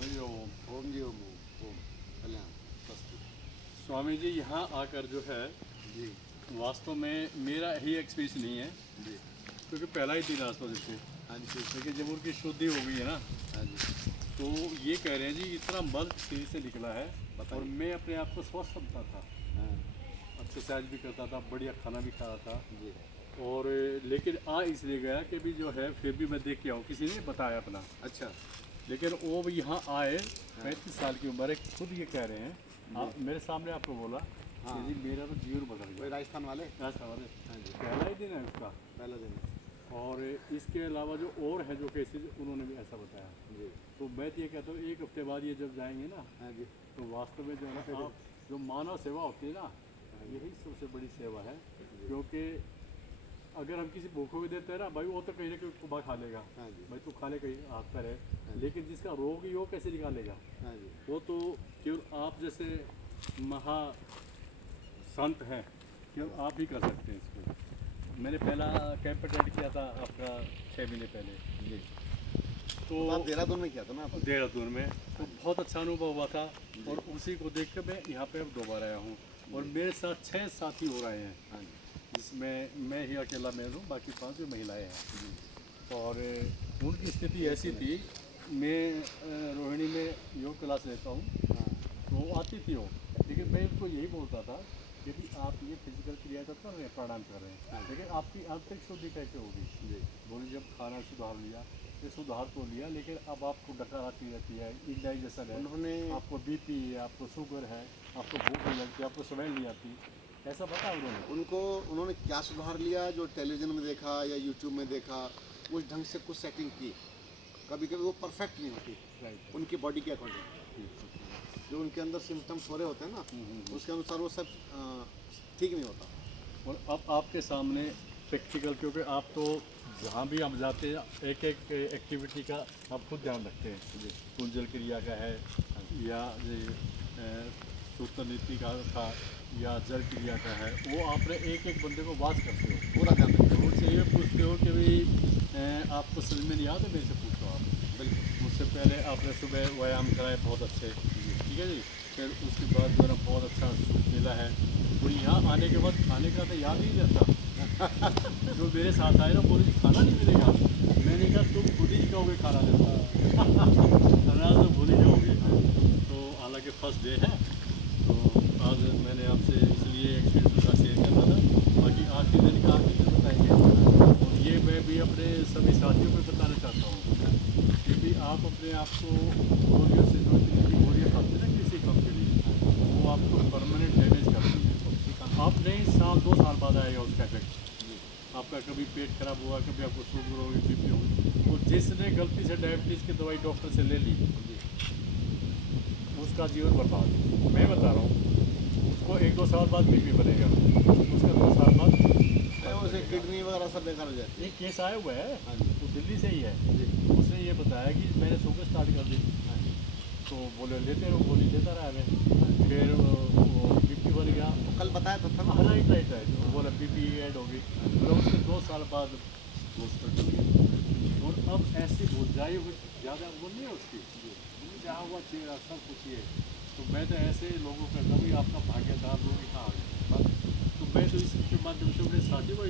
स्वामी जी ओम। ओम जी ओम ओम कल्याण स्वस्ति। स्वामी जी यहाँ आकर जो है जी वास्तव में मेरा यही एक्सपीरियंस नहीं है, जी क्योंकि पहला ही दिन आज तो जैसे, हाँ जी लेकिन जब उनकी शुद्धि हो गई है ना, हाँ जी तो ये कह रहे हैं जी इतना मल शरीर से निकला है। बताइए। और मैं अपने आप को स्वस्थ समझता था, हाँ एक्सरसाइज भी करता था, बढ़िया खाना भी खा रहा था। जी और लेकिन आ इसलिए गया कि भी जो है फिर भी मैं देख के आऊँ, किसी ने बताया अपना। अच्छा लेकिन वो भी यहाँ आए, 35 साल की उम्र है, खुद ये कह रहे हैं, आप मेरे सामने आपको बोला हाँ। कि जी मेरा तो जीवन बदल वही गया। राजस्थान वाले। ऐसा वाले हाँ जी पहला ही दिन है उसका। पहला दिन और इसके अलावा जो और हैं जो केसेज, उन्होंने भी ऐसा बताया। जी तो मैं तो ये कहता हूँ एक हफ्ते बाद ये जब जाएंगे ना, हाँ जी तो वास्तव में जो है ना, आप जो मानव सेवा होती है ना, यही सबसे बड़ी सेवा है। क्योंकि अगर हम किसी भूखों को देते हैं ना, भाई वो तो कहीं ना कहीं कुबा खा लेगा, हाँ जी भाई तू खा ले कहीं हाथ पर है। लेकिन जिसका रोग ही वो कैसे निकालेगा? हाँ जी वो तो केवल आप जैसे महा संत हैं, केवल आप ही कर सकते हैं इसको। मैंने पहला कैंप अटेंड किया था आपका 6 महीने पहले जी तो आप देहरादून में किया था ना आप? देहरादून में, तो बहुत अच्छा अनुभव हुआ था। और उसी को देख कर मैं यहाँ पे अब दोबारा आया हूँ। और मेरे साथ 6 साथी हो रहे हैं, हाँ जी जिसमें मैं ही अकेला मेल हूँ, बाकी 5 महिलाएं हैं। और उनकी स्थिति ऐसी थी, मैं रोहिणी में योग क्लास लेता हूँ, हाँ तो वो आती थी वो। लेकिन मैं उनको यही बोलता था कि भी आप ये फिजिकल क्रिया तो कर रहे हैं, प्राणायाम कर रहे हैं, लेकिन आपकी आंतरिक शुद्धि कैसे होगी? जी बोले जब खाना सुधार लिया, ये सुधार तो लिया, लेकिन अब आपको डकार आती रहती है, इंडाइजेशन है, उन्होंने आपको बीपी है, आपको शुगर है, आपको भूख नहीं लगती, आपको स्मेल नहीं आती, ऐसा बताया उन्होंने। उन्होंने क्या सुधार लिया जो टेलीविज़न में देखा या यूट्यूब में देखा, उस ढंग से कुछ सेटिंग की। कभी कभी वो परफेक्ट नहीं होती राइट। उनकी बॉडी के अकॉर्डिंग। जो उनके अंदर सिम्टम्स हो रहे होते हैं ना, उसके अनुसार वो सब ठीक नहीं होता। और अब आपके सामने प्रैक्टिकल, क्योंकि आप तो जहाँ भी हम जाते हैं एक एक एक्टिविटी का आप खुद ध्यान रखते हैं। जी कुंजल क्रिया का है, या सूत्र नीति का था, या जल क्रिया का है, वो आपने एक एक बंदे को बात करते हो, पूरा ध्यान रखते तो उनसे ये पूछते हो कि भाई आपको समझ में नहीं आता, मेरे से पूछो आप। बिल्कुल। उससे पहले आपने सुबह व्यायाम कराए, बहुत अच्छे, ठीक है जी। फिर उसके बाद जो है ना बहुत अच्छा सूप मिला है। और यहाँ आने के बाद खाने का तो याद ही नहीं रहता। जो मेरे साथ आए ना, बोले जी खाना नहीं मिलेगा। मैंने कहा तुम खुद ही कहोगे खाना देता, अनाज तो भूल ही जाओगे। तो हालांकि फर्स्ट डे है, तो आज मैंने आपसे इसलिए एक्सपीरियंस का शेयर करना था। बाकी आखिरी दिन का आखिरी दिन बताएंगे। और ये मैं भी अपने सभी साथियों को बताना चाहता हूँ कि भी आप अपने आप को गोलियों से जो इतनी गोलियाँ खाते हैं ना किसी कम के लिए, वो आपको परमानेंट डैमेज करती है। आप नहीं, 2 साल बाद आएगा उसका इफेक्ट। आपका कभी पेट खराब हुआ, कभी आपको शुगर होगी, बीपी होगी, तो जिसने गलती से डायबिटीज़ की दवाई डॉक्टर से ले ली, उसका जीवन बर्बाद। मैं बता रहा हूँ, उसको 1-2 साल बाद बीपी बनेगा, उसका 2 साल बाद उसे किडनी वगैरह सब बेकार हो जाती एक केस आया हुआ है, हाँ जी वो दिल्ली से ही है। जी उसने ये बताया कि मैंने शुगर स्टार्ट कर दी, हाँ जी तो बोले लेते रहो, गोली देता रहा मैं। फिर वो बीपी बन गया। वो कल बताया तो था ना। हाँ राइट राइट राइट, वो बोला बीपी ऐड हो गई, तो उसके 2 साल बाद हॉस्पिटल चल गया। और अब ऐसी भुजाई ज़्यादा वो नहीं है उसकी, क्या हुआ चेहरा सब कुछ ये। तो मैं तो ऐसे लोगों को कहता हूँ कि आपका भाग्यदार लोग यहाँ आ गए। तो मैं तो इसके माध्यम से अपने साथियों को भी